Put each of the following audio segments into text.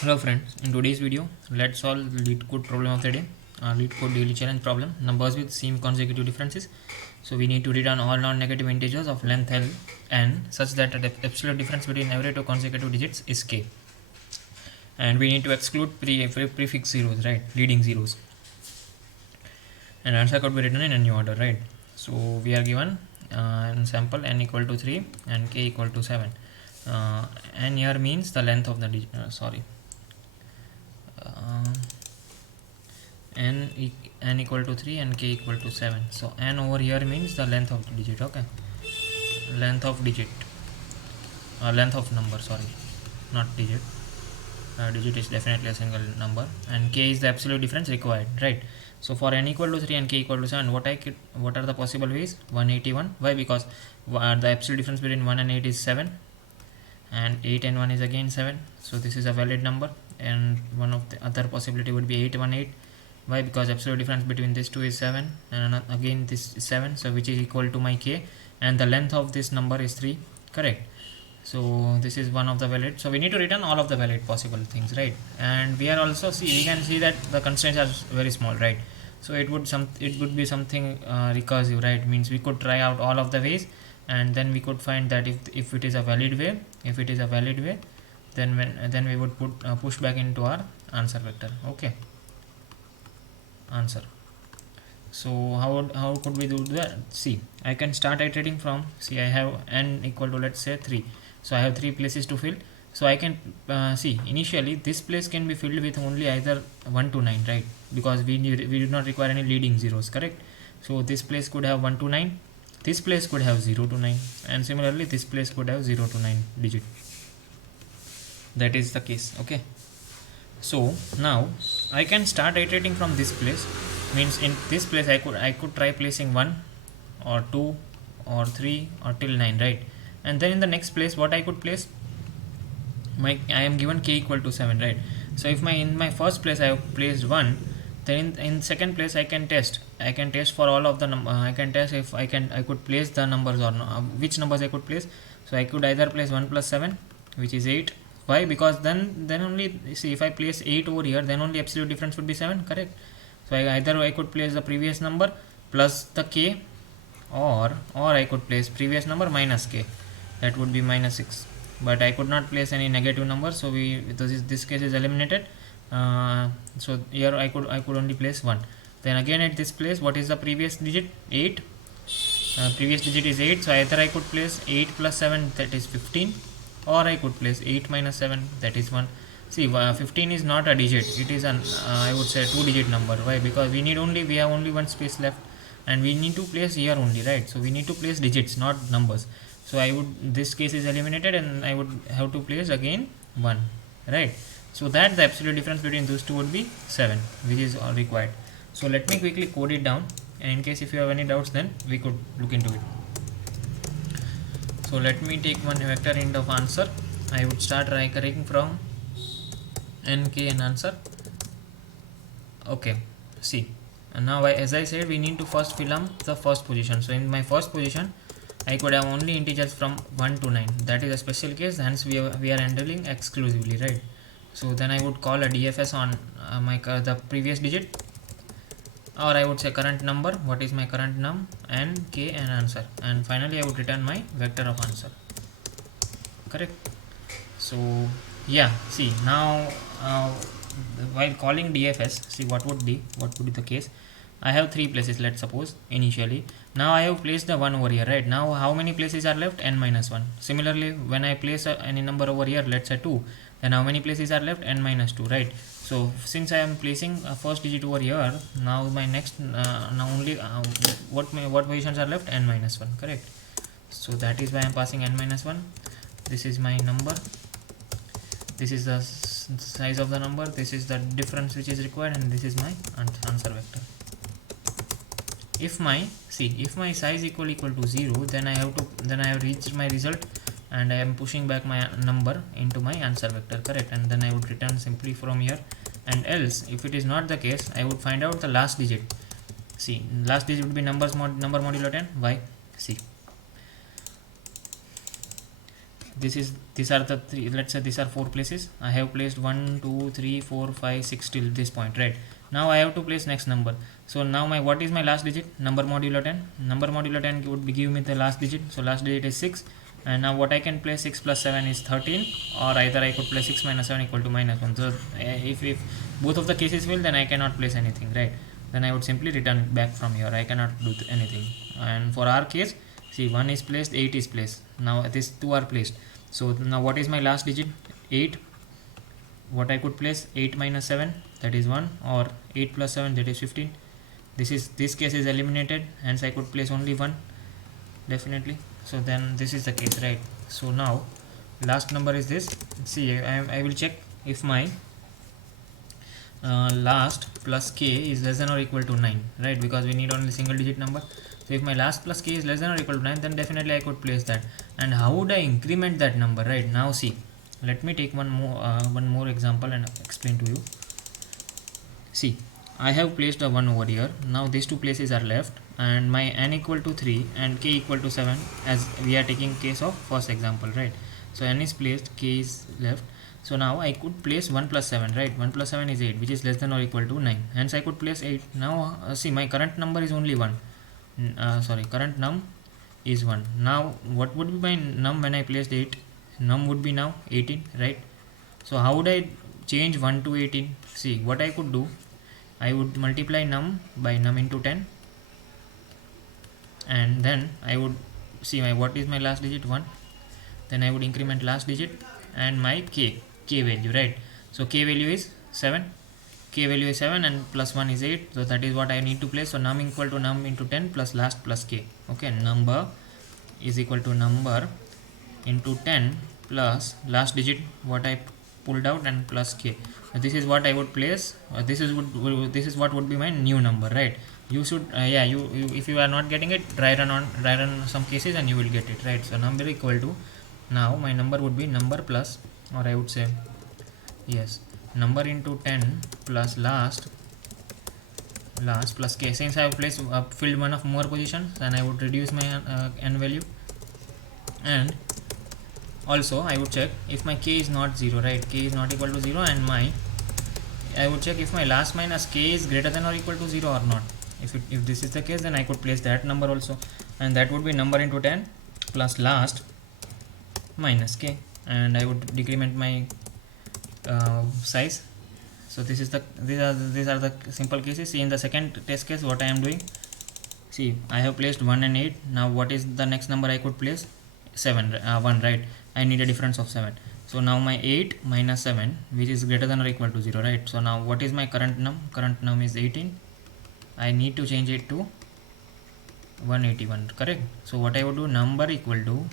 Hello friends, in today's video, let's solve the Leetcode problem of the day. Leetcode daily challenge problem, numbers with same consecutive differences. So we need to return all non-negative integers of length L n such that the absolute difference between every two consecutive digits is k. And we need to exclude prefix zeros, right? Leading zeros. And answer could be written in any order, right? So we are given in sample n equal to 3 and k equal to 7. N here means the length of the digit, uh, n equal to 3 and k equal to 7. So n over here means the length of the digit. Okay, length of digit, length of number, sorry, not digit. Digit is definitely a single number, and k is the absolute difference required, right? So for n equal to 3 and k equal to 7, what are the possible ways? 181. Why? Because the absolute difference between 1 and 8 is 7, and 8 and 1 is again 7. So this is a valid number. And one of the other possibility would be 818. Why? Because absolute difference between these two is 7, and again this is 7, so which is equal to my k, and the length of this number is 3, correct? So this is one of the valid. So we need to return all of the valid possible things, right? And we are also we can see that the constraints are very small, right? So it would be something recursive, right? Means we could try out all of the ways, and then we could find that if it is a valid way, then we would push back into our answer vector. Okay, answer. So how could we do that? See, I can start iterating from, see, I have n equal to, let's say, 3. So I have 3 places to fill. So I can see initially this place can be filled with only either 1 to 9, right? Because we do not require any leading zeros, correct? So this place could have 1 to 9, this place could have 0 to 9, and similarly this place could have 0 to 9 digit. That is the case. Okay, so now I can start iterating from this place. Means in this place I could try placing 1 or 2 or 3 or till 9, right? And then in the next place what I could place, I am given k equal to 7, right? So if in my first place I have placed 1, then in second place I can test for all of the I can test if I could place the numbers or not, which numbers I could place. So I could either place 1 plus 7, which is 8. Why? Because then only, see, if I place 8 over here, then only absolute difference would be 7, correct? So I could place the previous number plus the k, or I could place previous number minus k, that would be minus 6. But I could not place any negative number, so this case is eliminated. So here I could only place 1. Then again at this place, what is the previous digit? 8. Previous digit is 8, so either I could place 8 plus 7, that is 15, or I could place 8 minus 7, that is 1. See, 15 is not a digit, it is an I would say 2-digit number. Why? Because we have only one space left, and we need to place here only, right? So we need to place digits, not numbers. So this case is eliminated, and I would have to place again 1, right? So that the absolute difference between those two would be 7, which is all required. So let me quickly code it down, and in case if you have any doubts, then we could look into it. So let me take one vector int of answer. I would start writing from n, k, and answer. Okay, see, and now as I said, we need to first fill up the first position. So in my first position I could have only integers from 1 to 9. That is a special case, hence we are handling exclusively, right? So then I would call a DFS on the previous digit, or I would say current number. What is my current num, n, k, and answer, and finally I would return my vector of answer, correct? So yeah, see, now while calling DFS, see what would be the case. I have 3 places, let's suppose, initially. Now I have placed the 1 over here, right? Now how many places are left? N minus 1. Similarly, when I place any number over here, let's say 2, then how many places are left? N minus 2, right? So since I am placing a first digit over here, now my next now only what positions are left? N minus 1, correct? So that is why I am passing n minus 1. This is my number, this is the size of the number, this is the difference which is required, and this is my answer vector. If my size equal to 0, then I have reached my result, and I am pushing back my number into my answer vector, correct? And then I would return simply from here. And else, if it is not the case, I would find out the last digit. See, last digit would be number modulo 10. Why? See, these are the three, let's say these are 4 places. I have placed 1 2 3 4 5 6 till this point, right? Now I have to place next number. So now my, what is my last digit? Number modulo 10. Number modulo 10 would be give me the last digit, so last digit is 6. And now what I can place, 6 plus 7 is 13, or either I could place 6 minus 7 equal to minus 1. So if both of the cases fail, then I cannot place anything, right? Then I would simply return it back from here. I cannot do anything. And for our case, see, 1 is placed, 8 is placed. Now these two are placed. So now what is my last digit? 8. What I could place? 8 minus 7, that is 1, or 8 plus 7, that is 15. This case is eliminated, hence I could place only 1, definitely. So then this is the case, right? So now last number is this. See, I will check if my last plus k is less than or equal to 9, right? Because we need only single digit number. So if my last plus k is less than or equal to 9, then definitely I could place that. And how would I increment that number, right? Now see, let me take one more example and explain to you. See, I have placed a 1 over here. Now these two places are left, and my n equal to 3 and k equal to 7, as we are taking case of first example, right? So n is placed, k is left. So now I could place 1 plus 7, right? 1 plus 7 is 8, which is less than or equal to 9. Hence I could place 8. Now see, my current number is only 1. Current num is 1. Now what would be my num when I placed 8? Num would be now 18, right? So how would I change 1 to 18? See, what I could do, I would multiply num by num into 10, and then I would see my, what is my last digit? 1. Then I would increment last digit and my k value, right? So k value is 7, and plus 1 is 8. So that is what I need to place. So num equal to num into 10 plus last plus k. Okay, number is equal to number into 10 plus last digit what I pulled out and plus k. This is what I would place. This is what would be my new number, right? You should you if you are not getting it, try run some cases and you will get it, right? So number equal to, now my number would be number plus, or I would say, yes, number into 10 plus last plus k. Since I have placed filled one of more positions, then I would reduce my n value. And also I would check if my k is not 0, right? K is not equal to 0, and I would check if my last minus k is greater than or equal to 0 or not. If this is the case, then I could place that number also, and that would be number into 10 plus last minus k, and I would decrement my size. So these are the simple cases. See, in the second test case, what I am doing, see, I have placed 1 and 8. Now what is the next number I could place? 1, right? I need a difference of 7. So now my 8 minus 7, which is greater than or equal to 0, right? So now what is my current num? Current num is 18. I need to change it to 181, correct? So what I would do, number equal to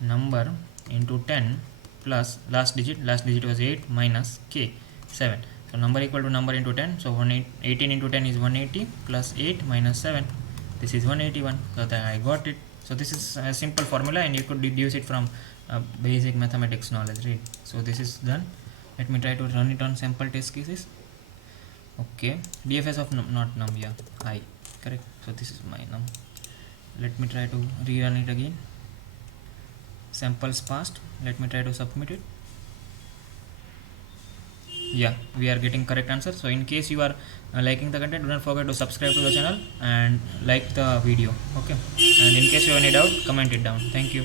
number into 10 plus last digit was 8 minus k, 7. So number equal to number into 10. So 18 into 10 is 180 plus 8 minus 7. This is 181. So that I got it. So this is a simple formula, and you could deduce it from basic mathematics knowledge, right? So this is done. Let me try to run it on sample test cases. Okay, DFS of num, not num, yeah, high, correct? So this is my num. Let me try to rerun it again. Samples passed. Let me try to submit it. Yeah, we are getting correct answer. So in case you are liking the content, do not forget to subscribe to the channel and like the video. Okay, and in case you have any doubt, comment it down. Thank you.